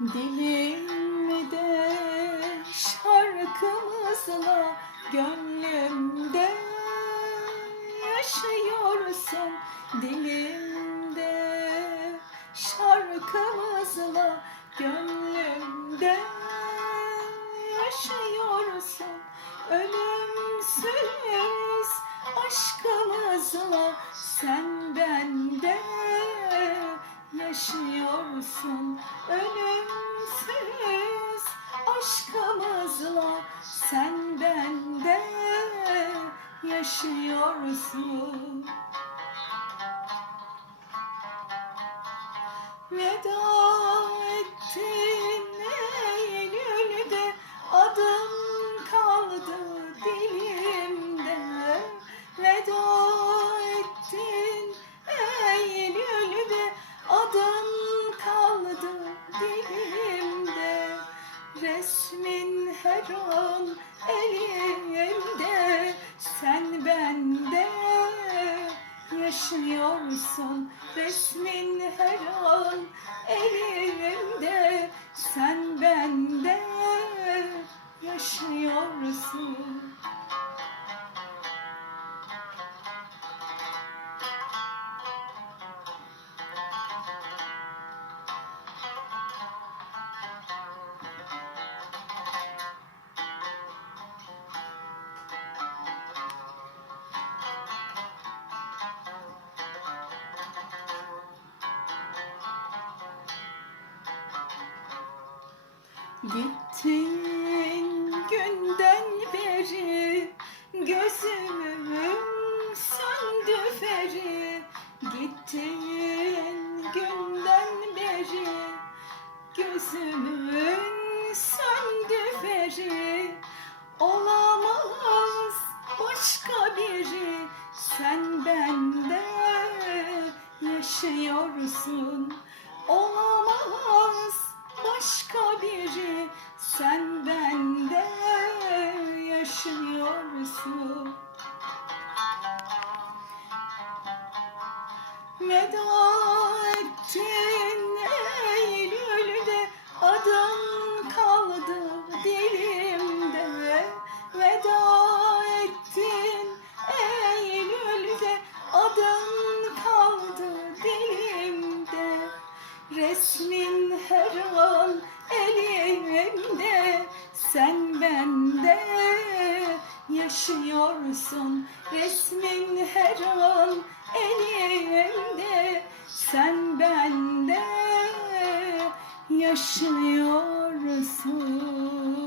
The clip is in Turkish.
Dilimde şarkımızla gönlümde yaşıyorsun. Dilimde şarkımızla gönlümde yaşıyorsun. Ölümsüz aşkımızla sen bende yaşıyorsun Ölümsüz aşkımızla sen bende yaşıyorsun Veda ettin Resmin her an elimde. Sen bende yaşıyorsun. Resmin her an elimde. Sen bende yaşıyorsun Gittin günden beri gözümün söndü feri. Gittin günden beri gözümün söndü feri. Olamaz başka biri sen bende yaşıyorsun. Olamaz başka biri sen bende yaşıyorsun Resmin her an elimde Sen bende yaşıyorsun